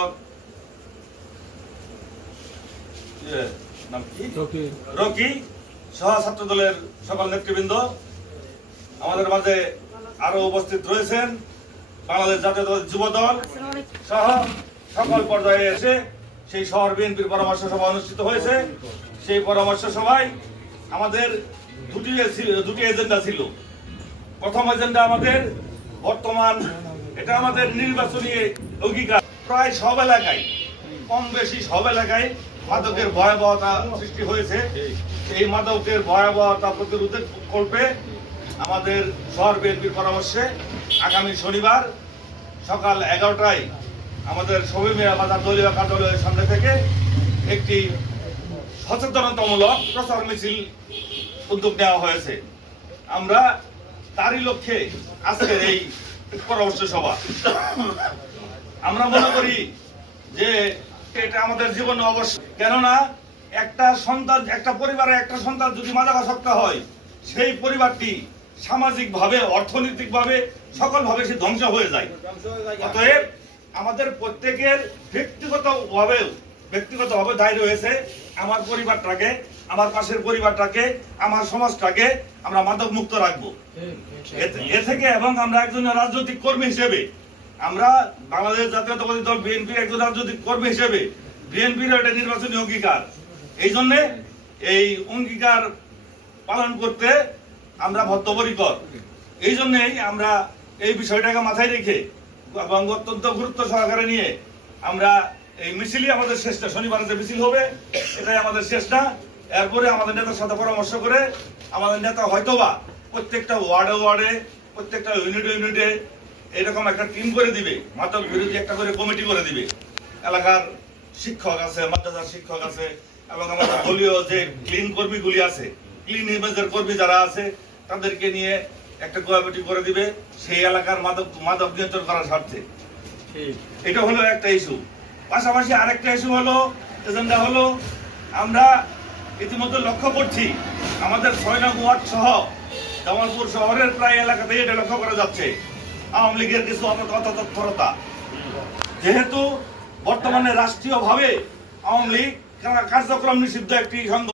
সম্পাদক রকি সহ ছাত্র দলের সকল নেতৃবৃন্দ, আমাদের মাঝে আরো উপস্থিত রয়েছেন বাংলাদেশ জাতীয়তাবাদী যুব দল সহ সকল পর্যায়ে এসে সেই শহর বিএনপির পরামর্শ সভা অনুষ্ঠিত হয়েছে। সেই পরামর্শ সভায় আমাদের দুটি এজেন্ডা ছিল। প্রথম এজেন্ডা আমাদের বর্তমান এটা আমাদের নির্বাচনী অঙ্গীকার। প্রায় সব এলাকায়, কম বেশি সব এলাকায় মাদকের ভয়াবহতা সৃষ্টি হয়েছে। এই মাদকের ভয়াবহতা প্রতিরোধের কল্পে আমাদের শহর বিএনপির পরামর্শে আগামী শনিবার সকাল 11টায় আমাদের শহীদ মিয়া বাজার দলীয় কার্যালয়ের সামনে থেকে একটি সচেতনতামূলক প্রচার মিছিল উদ্যোগ নেওয়া হয়েছে। আমরা তারই লক্ষ্যে আজকের এই পরামর্শ সভা। আমরা মনে করি যে এটা আমাদের জীবনে অবশ্যই, কেননা একটা সন্তান, একটা পরিবারে একটা সন্তান যদি মাদকাসক্ত হয়, সেই পরিবারটি সামাজিকভাবে, অর্থনৈতিকভাবে, সকলভাবে সে ধ্বংস হয়ে যায়। অতএব আমাদের প্রত্যেকের ব্যক্তিগতভাবে দায়ী রয়েছে আমার পরিবারটাকে, আমার পাশের পরিবারটাকে, আমার সমাজটাকে আমরা মাদক মুক্ত রাখবো। এ থেকে এবং আমরা একজন রাজনৈতিক কর্মী হিসেবে, আমরা বাংলাদেশ জাতীয়তাবাদী দল বিএনপির একজন রাজনৈতিক কর্মী হিসেবে বিএনপির একটা নির্বাচনী অঙ্গীকার, এই জন্য এই অঙ্গীকার পালন করতে আমরা বদ্ধপরিকর। এই জন্যই আমরা এই বিষয়টাকে মাথায় রেখে এবং অত্যন্ত গুরুত্ব সহকারে নিয়ে আমরা এই মিছিলই আমাদের শেষটা, শনিবার যে মিছিল হবে এটাই আমাদের শেষ না। এরপরে আমাদের নেতার সাথে পরামর্শ করে আমাদের নেতা হয়তোবা প্রত্যেকটা ওয়ার্ডে প্রত্যেকটা ইউনিটে এরকম একটা টিম করে দিবে, মাদক বিরোধী একটা করে কমিটি করে দিবে। এলাকার শিক্ষক আছে, মাদ্রাসার শিক্ষক আছে এবং আমাদের দলীয় যে ক্লিন কর্মীগুলি আছে, ক্লিন ইমেজের কর্মী যারা আছে, তাদেরকে নিয়ে একটা কমিটি করে দিবে সেই এলাকার মাদক নিয়ন্ত্রণ করার স্বার্থে। এটা হলো একটা ইস্যু। পাশাপাশি আরেকটা ইস্যু হলো, এজেন্ডা হলো, আমরা ইতিমধ্যে লক্ষ্য করছি আমাদের 6 নং ওয়ার্ড সহ জামালপুর শহরের প্রায় এলাকাতে এটা লক্ষ্য করা যাচ্ছে আওয়ামী লীগের কিছু অতৎপরতা। যেহেতু বর্তমানে রাষ্ট্রীয়ভাবে আওয়ামী লীগ কার্যক্রম নিষিদ্ধ একটি সংগঠন।